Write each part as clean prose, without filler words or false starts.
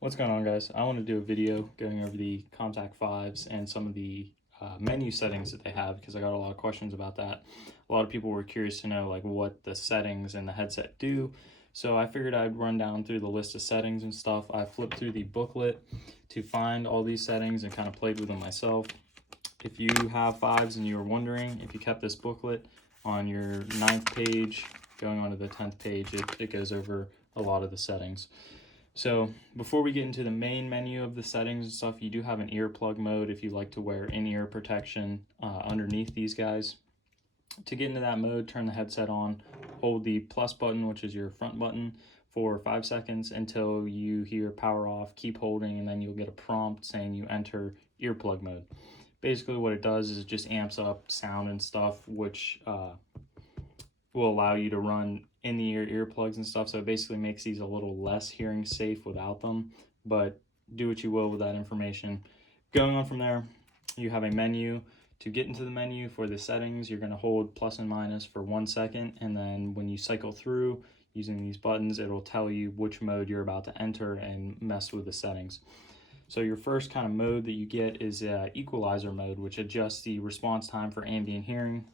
What's going on, guys? I want to do a video going over the Comtac 5s and some of the menu settings that they have, because I got a lot of questions about that. A lot of people were curious to know like what the settings in the headset do, so I figured I'd run down through the list of settings and stuff. I flipped through the booklet to find all these settings and kind of played with them myself. If you have 5s and you were wondering, if you kept this booklet on your 9th page going on to the 10th page, it goes over a lot of the settings. So before we get into the main menu of the settings and stuff, you do have an earplug mode if you like to wear in-ear protection underneath these guys. To get into that mode, turn the headset on, hold the plus button, which is your front button, for 5 seconds until you hear power off. Keep holding, and then you'll get a prompt saying you enter earplug mode. Basically what it does is it just amps up sound and stuff, which will allow you to run in-the-ear earplugs and stuff. So it basically makes these a little less hearing safe without them, but do what you will with that information. Going on from there, you have a menu. To get into the menu for the settings, you're going to hold plus and minus for 1 second, and then when you cycle through using these buttons, it'll tell you which mode you're about to enter and mess with the settings. So your first kind of mode that you get is Equalizer Mode, which adjusts the response time for ambient hearing.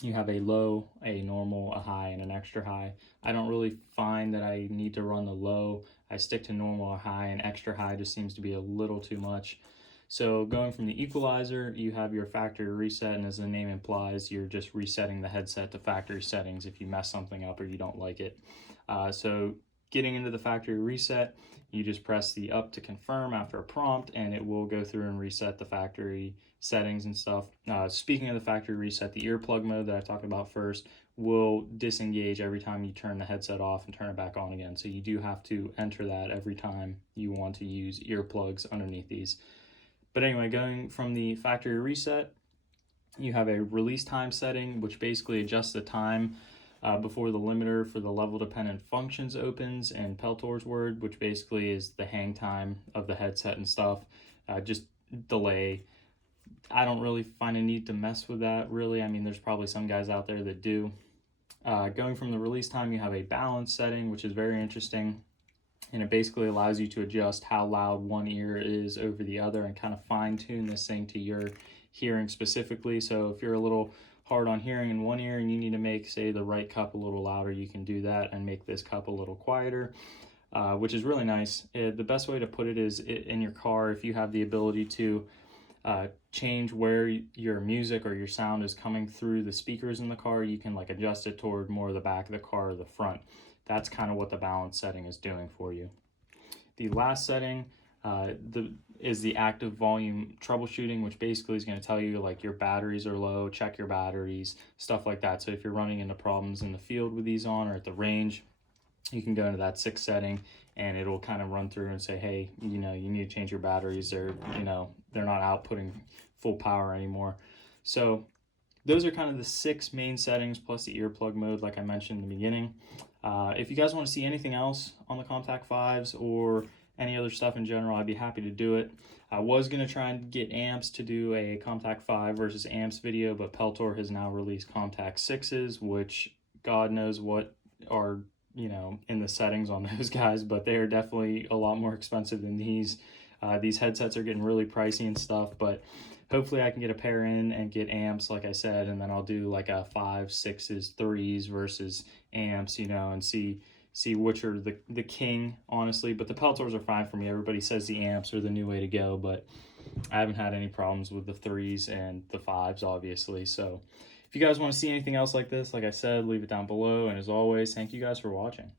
You have a low, a normal, a high, and an extra high. I don't really find that I need to run the low. I stick to normal or high, and extra high just seems to be a little too much. So going from the equalizer, you have your factory reset, and as the name implies, you're just resetting the headset to factory settings if you mess something up or you don't like it. So getting into the factory reset, you just press the up to confirm after a prompt, and it will go through and reset the factory settings and stuff. Speaking of the factory reset, the earplug mode that I talked about first will disengage every time you turn the headset off and turn it back on again. So you do have to enter that every time you want to use earplugs underneath these. But anyway, going from the factory reset, you have a release time setting, which basically adjusts the time before the limiter for the level dependent functions opens, and Peltor's word, which basically is the hang time of the headset and stuff, just delay. I don't really find a need to mess with that, really. I mean, there's probably some guys out there that do. Going from the release time, you have a balance setting, which is very interesting, and it basically allows you to adjust how loud one ear is over the other and kind of fine tune this thing to your hearing specifically. So if you're a little hard on hearing in one ear and you need to make, say, the right cup a little louder, you can do that and make this cup a little quieter, which is really nice. The best way to put it is in your car, if you have the ability to change where your music or your sound is coming through the speakers in the car, you can like adjust it toward more of the back of the car or the front. That's kind of what the balance setting is doing for you. The last setting is the active volume troubleshooting, which basically is going to tell you like your batteries are low, check your batteries, stuff like that. So if you're running into problems in the field with these on or at the range, you can go into that 6th setting and it'll kind of run through and say, hey, you need to change your batteries. They're not outputting full power anymore. So those are kind of the 6 main settings plus the earplug mode, like I mentioned in the beginning. If you guys want to see anything else on the Comtac 5s or any other stuff in general, I'd be happy to do it. I was going to try and get amps to do a Comtac 5 versus amps video, but Peltor has now released Comtac 6s, which God knows what are in the settings on those guys, but they are definitely a lot more expensive than these. These headsets are getting really pricey and stuff, but hopefully I can get a pair in and get amps, like I said, and then I'll do like a 5, 6s, 3s versus amps, and see which are the king, honestly. But the Peltors are fine for me. Everybody says the amps are the new way to go, but I haven't had any problems with the 3s and the 5s, obviously. So if you guys want to see anything else like this, like I said, leave it down below. And as always, thank you guys for watching.